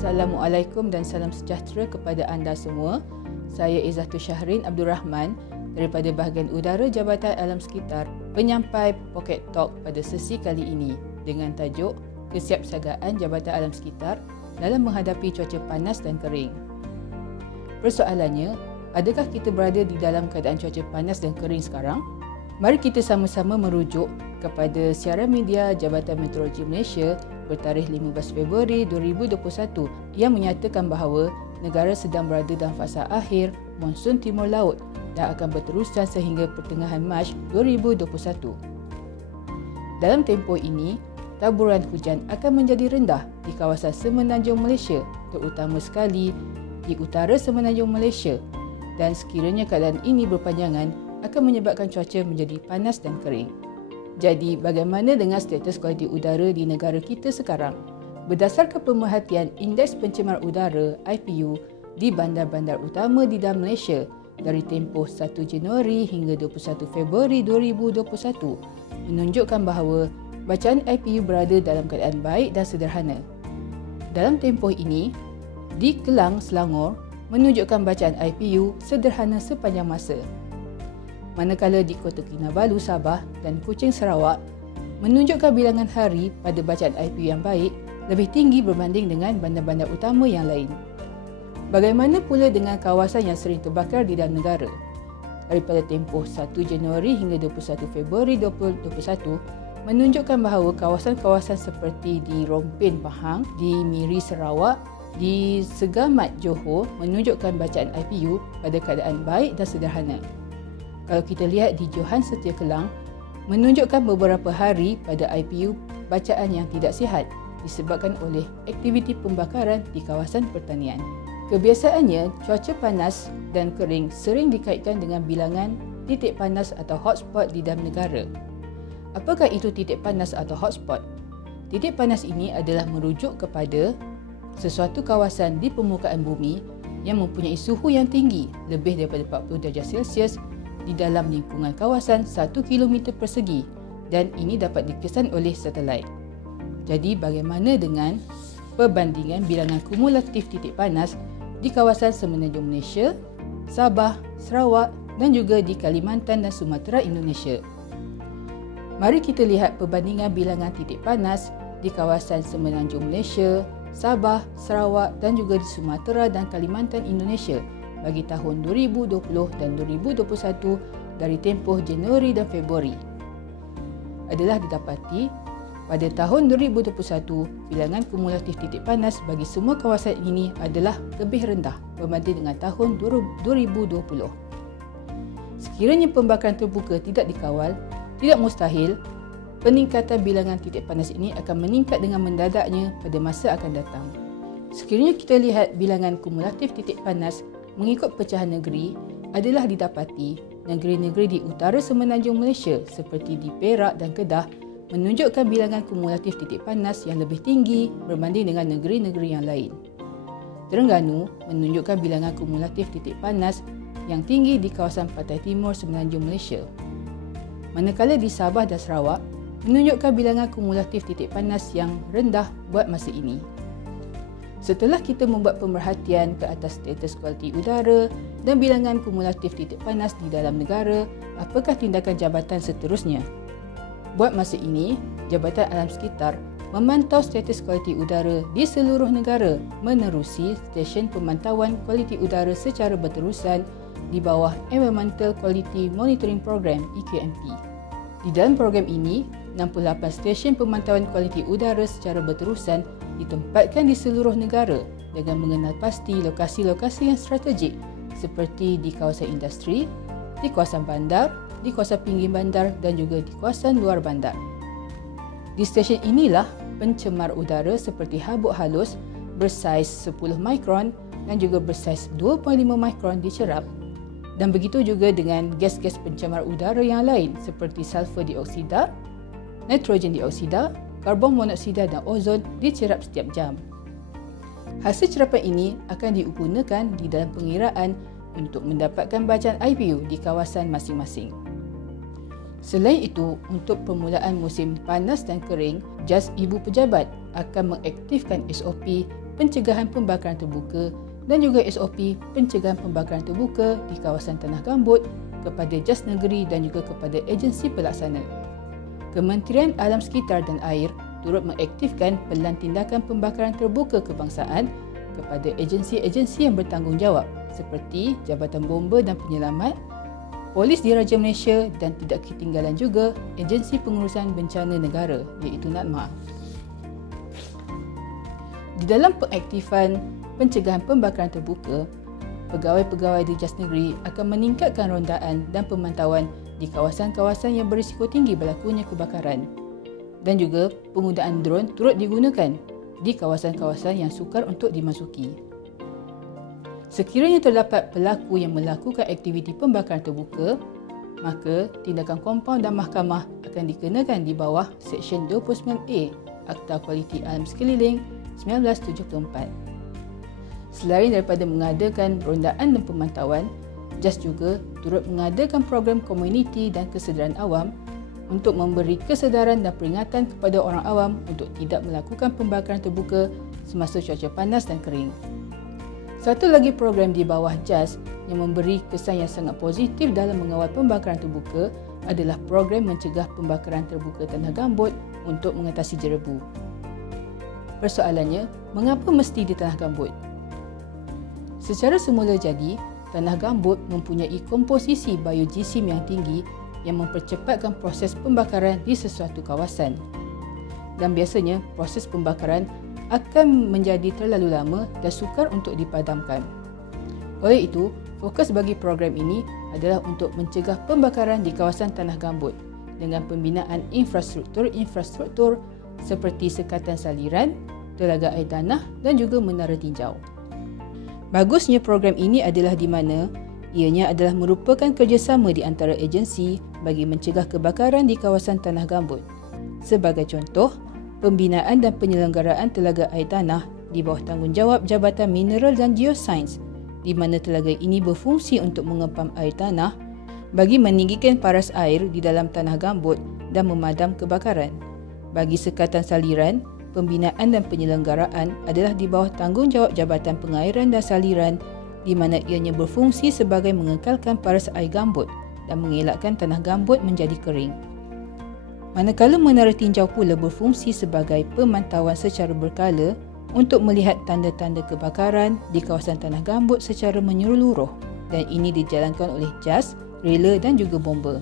Assalamualaikum dan salam sejahtera kepada anda semua. Saya Izzatul Syahrin Abdul Rahman daripada bahagian udara Jabatan Alam Sekitar, penyampai Pocket Talk pada sesi kali ini dengan tajuk Kesiapsiagaan Jabatan Alam Sekitar dalam menghadapi cuaca panas dan kering. Persoalannya, adakah kita berada di dalam keadaan cuaca panas dan kering sekarang? Mari kita sama-sama merujuk kepada siaran media Jabatan Meteorologi Malaysia bertarikh 15 Februari 2021 yang menyatakan bahawa negara sedang berada dalam fasa akhir monsun timur laut dan akan berterusan sehingga pertengahan Mac 2021. Dalam tempoh ini, taburan hujan akan menjadi rendah di kawasan semenanjung Malaysia, terutama sekali di utara semenanjung Malaysia, dan sekiranya keadaan ini berpanjangan akan menyebabkan cuaca menjadi panas dan kering. Jadi, bagaimana dengan status kualiti udara di negara kita sekarang? Berdasarkan pemerhatian Indeks Pencemaran Udara IPU di bandar-bandar utama di dalam Malaysia dari tempoh 1 Januari hingga 21 Februari 2021 menunjukkan bahawa bacaan IPU berada dalam keadaan baik dan sederhana. Dalam tempoh ini, di Kelang, Selangor menunjukkan bacaan IPU sederhana sepanjang masa. Manakala di Kota Kinabalu, Sabah dan Kuching, Sarawak menunjukkan bilangan hari pada bacaan IPU yang baik lebih tinggi berbanding dengan bandar-bandar utama yang lain. Bagaimana pula dengan kawasan yang sering terbakar di dalam negara? Daripada tempoh 1 Januari hingga 21 Februari 2021 menunjukkan bahawa kawasan-kawasan seperti di Rompin, Pahang, di Miri, Sarawak, di Segamat, Johor menunjukkan bacaan IPU pada keadaan baik dan sederhana. Kalau kita lihat di Johan Setia Kelang, menunjukkan beberapa hari pada IPU bacaan yang tidak sihat disebabkan oleh aktiviti pembakaran di kawasan pertanian. Kebiasaannya, cuaca panas dan kering sering dikaitkan dengan bilangan titik panas atau hotspot di dalam negara. Apakah itu titik panas atau hotspot? Titik panas ini adalah merujuk kepada sesuatu kawasan di permukaan bumi yang mempunyai suhu yang tinggi lebih daripada 40 darjah Celsius di dalam lingkungan kawasan 1 km persegi, dan ini dapat dikesan oleh satelit. Jadi, bagaimana dengan perbandingan bilangan kumulatif titik panas di kawasan semenanjung Malaysia, Sabah, Sarawak dan juga di Kalimantan dan Sumatera, Indonesia? Mari kita lihat perbandingan bilangan titik panas di kawasan semenanjung Malaysia, Sabah, Sarawak dan juga di Sumatera dan Kalimantan, Indonesia bagi tahun 2020 dan 2021 dari tempoh Januari dan Februari. Adalah didapati pada tahun 2021, bilangan kumulatif titik panas bagi semua kawasan ini adalah lebih rendah berbanding dengan tahun 2020. Sekiranya pembakaran terbuka tidak dikawal, tidak mustahil peningkatan bilangan titik panas ini akan meningkat dengan mendadaknya pada masa akan datang. Sekiranya kita lihat bilangan kumulatif titik panas mengikut pecahan negeri, adalah didapati negeri-negeri di utara semenanjung Malaysia seperti di Perak dan Kedah menunjukkan bilangan kumulatif titik panas yang lebih tinggi berbanding dengan negeri-negeri yang lain. Terengganu menunjukkan bilangan kumulatif titik panas yang tinggi di kawasan pantai timur semenanjung Malaysia. Manakala di Sabah dan Sarawak menunjukkan bilangan kumulatif titik panas yang rendah buat masa ini. Setelah kita membuat pemerhatian ke atas status kualiti udara dan bilangan kumulatif titik panas di dalam negara, apakah tindakan jabatan seterusnya? Buat masa ini, Jabatan Alam Sekitar memantau status kualiti udara di seluruh negara menerusi stesen pemantauan kualiti udara secara berterusan di bawah Environmental Quality Monitoring Program EQMP. Di dalam program ini, 68 stesen pemantauan kualiti udara secara berterusan ditempatkan di seluruh negara dengan mengenal pasti lokasi-lokasi yang strategik seperti di kawasan industri, di kawasan bandar, di kawasan pinggir bandar dan juga di kawasan luar bandar. Di stesen inilah pencemar udara seperti habuk halus bersaiz 10 mikron dan juga bersaiz 2.5 mikron dicerap. Dan begitu juga dengan gas-gas pencemar udara yang lain seperti sulfur dioksida, nitrogen dioksida, karbon monoksida dan ozon dicerap setiap jam. Hasil cerapan ini akan digunakan di dalam pengiraan untuk mendapatkan bacaan IPU di kawasan masing-masing. Selain itu, untuk permulaan musim panas dan kering, JAS Ibu Pejabat akan mengaktifkan SOP pencegahan pembakaran terbuka dan juga SOP pencegahan pembakaran terbuka di kawasan tanah gambut kepada JAS negeri dan juga kepada agensi pelaksana. Kementerian Alam Sekitar dan Air turut mengaktifkan pelan tindakan pembakaran terbuka kebangsaan kepada agensi-agensi yang bertanggungjawab seperti Jabatan Bomba dan Penyelamat, Polis Diraja Malaysia dan tidak ketinggalan juga Agensi Pengurusan Bencana Negara iaitu NADMA. Di dalam pengaktifan pencegahan pembakaran terbuka, pegawai-pegawai di JAS negeri akan meningkatkan rondaan dan pemantauan di kawasan-kawasan yang berisiko tinggi berlakunya kebakaran. Dan juga penggunaan drone turut digunakan di kawasan-kawasan yang sukar untuk dimasuki. Sekiranya terdapat pelaku yang melakukan aktiviti pembakaran terbuka, maka tindakan kompaun dan mahkamah akan dikenakan di bawah Seksyen 29A Akta Kualiti Alam Sekeliling 1974. Selain daripada mengadakan rondaan dan pemantauan, JAS juga turut mengadakan program komuniti dan kesedaran awam untuk memberi kesedaran dan peringatan kepada orang awam untuk tidak melakukan pembakaran terbuka semasa cuaca panas dan kering. Satu lagi program di bawah JAS yang memberi kesan yang sangat positif dalam mengawal pembakaran terbuka adalah program mencegah pembakaran terbuka tanah gambut untuk mengatasi jerebu. Persoalannya, mengapa mesti di tanah gambut? Secara semula jadi, tanah gambut mempunyai komposisi biogeosim yang tinggi yang mempercepatkan proses pembakaran di sesuatu kawasan. Dan biasanya, proses pembakaran akan menjadi terlalu lama dan sukar untuk dipadamkan. Oleh itu, fokus bagi program ini adalah untuk mencegah pembakaran di kawasan tanah gambut dengan pembinaan infrastruktur seperti sekatan saliran, telaga air tanah dan juga menara tinjau. Bagusnya program ini adalah di mana ianya adalah merupakan kerjasama di antara agensi bagi mencegah kebakaran di kawasan tanah gambut. Sebagai contoh, pembinaan dan penyelenggaraan telaga air tanah di bawah tanggungjawab Jabatan Mineral dan Geosains, di mana telaga ini berfungsi untuk mengepam air tanah bagi meninggikan paras air di dalam tanah gambut dan memadam kebakaran. Bagi sekatan saliran, pembinaan dan penyelenggaraan adalah di bawah tanggungjawab Jabatan Pengairan dan Saliran, di mana ianya berfungsi sebagai mengekalkan paras air gambut dan mengelakkan tanah gambut menjadi kering. Manakala menara tinjau pula berfungsi sebagai pemantauan secara berkala untuk melihat tanda-tanda kebakaran di kawasan tanah gambut secara menyeluruh, dan ini dijalankan oleh JAS, rela dan juga bomba.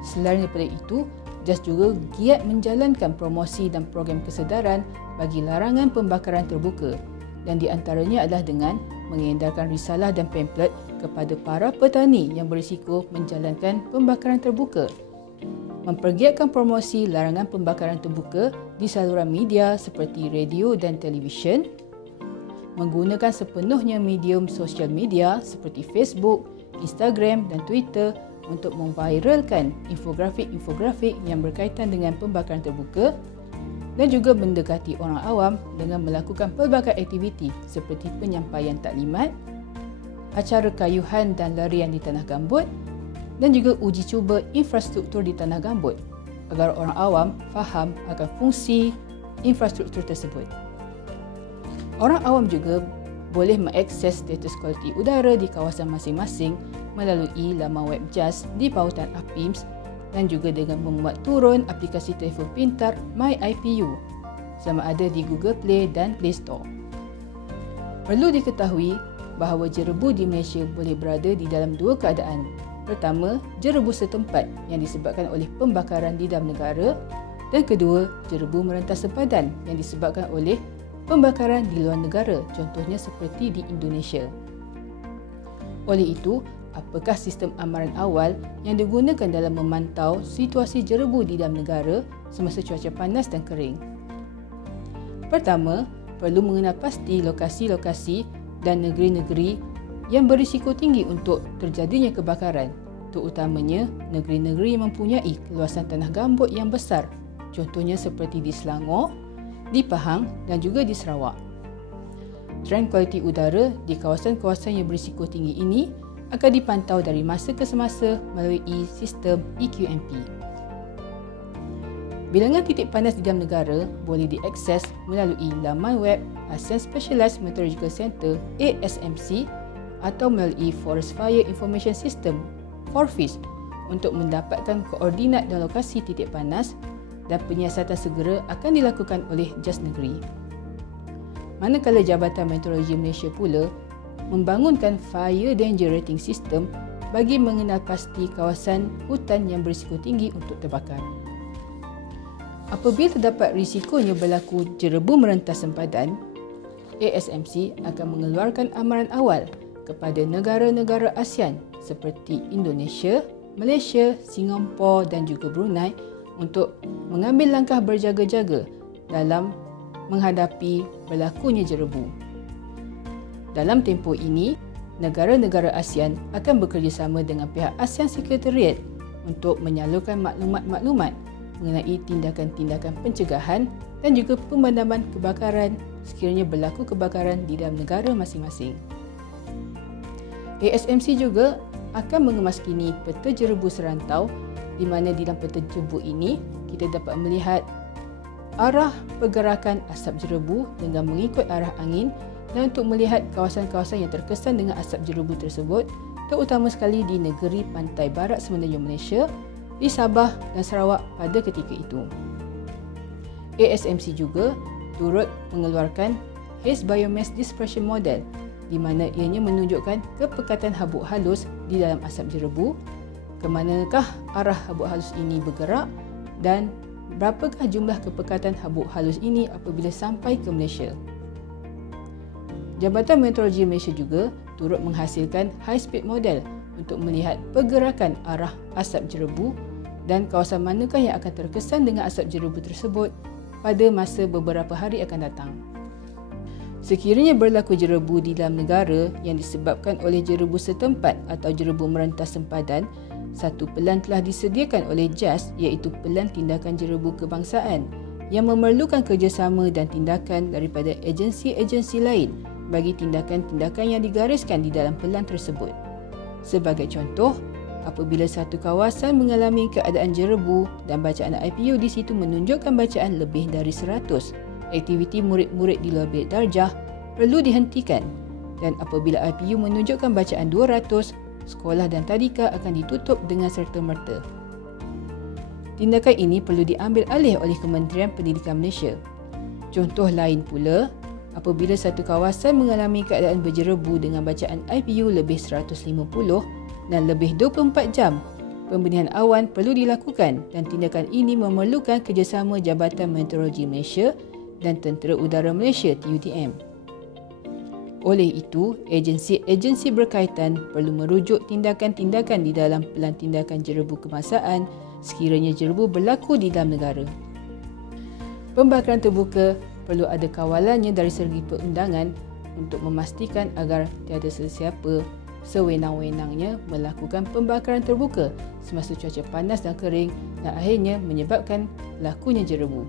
Selain daripada itu, JAS juga giat menjalankan promosi dan program kesedaran bagi larangan pembakaran terbuka, dan di antaranya adalah dengan mengedarkan risalah dan pamflet kepada para petani yang berisiko menjalankan pembakaran terbuka, mempergiatkan promosi larangan pembakaran terbuka di saluran media seperti radio dan televisyen, menggunakan sepenuhnya medium sosial media seperti Facebook, Instagram dan Twitter untuk memviralkan infografik-infografik yang berkaitan dengan pembakaran terbuka, dan juga mendekati orang awam dengan melakukan pelbagai aktiviti seperti penyampaian taklimat, acara kayuhan dan larian di tanah gambut dan juga uji cuba infrastruktur di tanah gambut agar orang awam faham akan fungsi infrastruktur tersebut. Orang awam juga boleh mengakses status kualiti udara di kawasan masing-masing melalui laman web JAS di pautan APIMS dan juga dengan membuat turun aplikasi telefon pintar MyIPU sama ada di Google Play dan Play Store. Perlu diketahui bahawa jerebu di Malaysia boleh berada di dalam dua keadaan. Pertama, jerebu setempat yang disebabkan oleh pembakaran di dalam negara, dan kedua, jerebu merentas sepadan yang disebabkan oleh pembakaran di luar negara, contohnya seperti di Indonesia. Oleh itu, apakah sistem amaran awal yang digunakan dalam memantau situasi jerebu di dalam negara semasa cuaca panas dan kering? Pertama, perlu mengenal pasti lokasi-lokasi dan negeri-negeri yang berisiko tinggi untuk terjadinya kebakaran, terutamanya negeri-negeri yang mempunyai keluasan tanah gambut yang besar, contohnya seperti di Selangor, di Pahang dan juga di Sarawak. Trend kualiti udara di kawasan-kawasan yang berisiko tinggi ini akan dipantau dari masa ke semasa melalui sistem EQMP. Bilangan titik panas di dalam negara boleh diakses melalui laman web ASEAN Specialized Meteorological Center ASMC atau melalui Forest Fire Information System FORFIS untuk mendapatkan koordinat dan lokasi titik panas, dan penyiasatan segera akan dilakukan oleh JAS Negeri. Manakala Jabatan Meteorologi Malaysia pula membangunkan Fire Danger Rating System bagi mengenal pasti kawasan hutan yang berisiko tinggi untuk terbakar. Apabila terdapat risikonya berlaku jerebu merentas sempadan, ASMC akan mengeluarkan amaran awal kepada negara-negara ASEAN seperti Indonesia, Malaysia, Singapura dan juga Brunei untuk mengambil langkah berjaga-jaga dalam menghadapi berlakunya jerebu. Dalam tempoh ini, negara-negara ASEAN akan bekerjasama dengan pihak ASEAN Secretariat untuk menyalurkan maklumat-maklumat mengenai tindakan-tindakan pencegahan dan juga pemadaman kebakaran sekiranya berlaku kebakaran di dalam negara masing-masing. ASMC juga akan mengemaskini peta jerebu serantau di mana di dalam peta jerebu ini kita dapat melihat arah pergerakan asap jerebu dengan mengikut arah angin dan untuk melihat kawasan-kawasan yang terkesan dengan asap jerebu tersebut, terutama sekali di negeri pantai barat Semenanjung Malaysia, di Sabah dan Sarawak pada ketika itu. ASMC juga turut mengeluarkan Haze Biomass Dispersion Model di mana ianya menunjukkan kepekatan habuk halus di dalam asap jerebu, ke manakah arah habuk halus ini bergerak dan berapakah jumlah kepekatan habuk halus ini apabila sampai ke Malaysia. Jabatan Meteorologi Malaysia juga turut menghasilkan High Speed Model untuk melihat pergerakan arah asap jerebu dan kawasan manakah yang akan terkesan dengan asap jerebu tersebut pada masa beberapa hari akan datang. Sekiranya berlaku jerebu di dalam negara yang disebabkan oleh jerebu setempat atau jerebu merentas sempadan, satu pelan telah disediakan oleh JAS iaitu Pelan Tindakan Jerebu Kebangsaan yang memerlukan kerjasama dan tindakan daripada agensi-agensi lain bagi tindakan-tindakan yang digariskan di dalam pelan tersebut. Sebagai contoh, apabila satu kawasan mengalami keadaan jerebu dan bacaan IPU di situ menunjukkan bacaan lebih dari 100, aktiviti murid-murid di luar bilik darjah perlu dihentikan, dan apabila IPU menunjukkan bacaan 200, sekolah dan tadika akan ditutup dengan serta-merta. Tindakan ini perlu diambil alih oleh Kementerian Pendidikan Malaysia. Contoh lain pula, apabila satu kawasan mengalami keadaan berjerebu dengan bacaan IPU lebih 150 dan lebih 24 jam, pembenihan awan perlu dilakukan dan tindakan ini memerlukan kerjasama Jabatan Meteorologi Malaysia dan Tentera Udara Malaysia TUTM. Oleh itu, agensi-agensi berkaitan perlu merujuk tindakan-tindakan di dalam Pelan Tindakan Jerebu Kebangsaan sekiranya jerebu berlaku di dalam negara. Pembakaran terbuka perlu ada kawalannya dari segi perundangan untuk memastikan agar tiada sesiapa sewenang-wenangnya melakukan pembakaran terbuka semasa cuaca panas dan kering dan akhirnya menyebabkan berlakunya jerebu.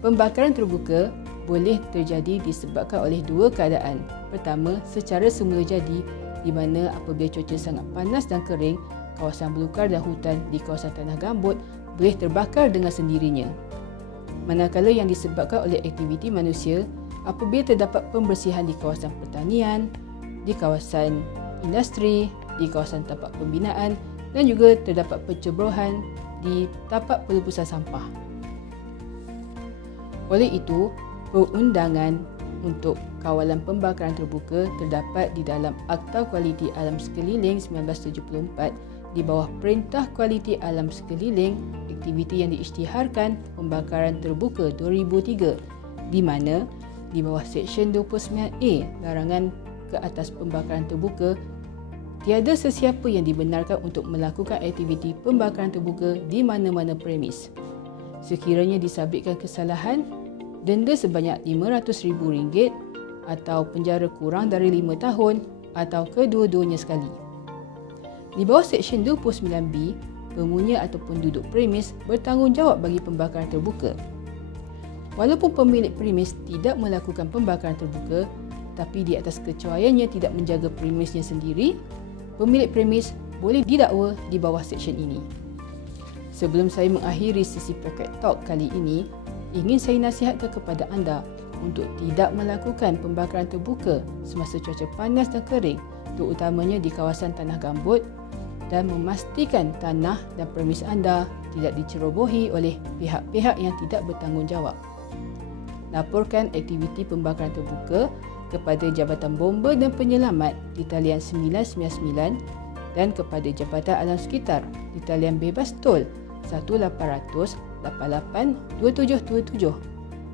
Pembakaran terbuka boleh terjadi disebabkan oleh dua keadaan. Pertama, secara semula jadi di mana apabila cuaca sangat panas dan kering, kawasan belukar dan hutan di kawasan tanah gambut boleh terbakar dengan sendirinya. Manakala yang disebabkan oleh aktiviti manusia apabila terdapat pembersihan di kawasan pertanian, di kawasan industri, di kawasan tapak pembinaan dan juga terdapat penceborohan di tapak pelepasan sampah. Oleh itu, perundangan untuk kawalan pembakaran terbuka terdapat di dalam Akta Kualiti Alam Sekeliling 1974 di bawah Perintah Kualiti Alam Sekeliling, aktiviti yang diisytiharkan pembakaran terbuka 2003 di mana di bawah Seksyen 29A larangan ke atas pembakaran terbuka, tiada sesiapa yang dibenarkan untuk melakukan aktiviti pembakaran terbuka di mana-mana premis. Sekiranya disabitkan kesalahan, denda sebanyak RM500,000 atau penjara kurang dari 5 tahun atau kedua-duanya sekali. Di bawah Seksyen 29B, pengunya ataupun duduk premis bertanggungjawab bagi pembakaran terbuka. Walaupun pemilik premis tidak melakukan pembakaran terbuka, tapi di atas kecuaiannya tidak menjaga premisnya sendiri, pemilik premis boleh didakwa di bawah seksyen ini. Sebelum saya mengakhiri sesi Pocket Talk kali ini, ingin saya nasihatkan kepada anda untuk tidak melakukan pembakaran terbuka semasa cuaca panas dan kering, terutamanya di kawasan tanah gambut, dan memastikan tanah dan premis anda tidak dicerobohi oleh pihak-pihak yang tidak bertanggungjawab. Laporkan aktiviti pembakaran terbuka kepada Jabatan Bomba dan Penyelamat di talian 999 dan kepada Jabatan Alam Sekitar di talian bebas tol 1-800-88-2727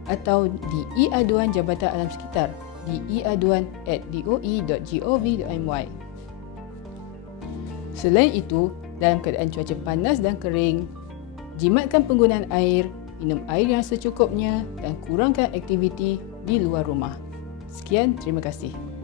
atau di e-aduan Jabatan Alam Sekitar di eaduan@doi.gov.my. Selain itu, dalam keadaan cuaca panas dan kering, jimatkan penggunaan air, minum air yang secukupnya dan kurangkan aktiviti di luar rumah. Sekian, terima kasih.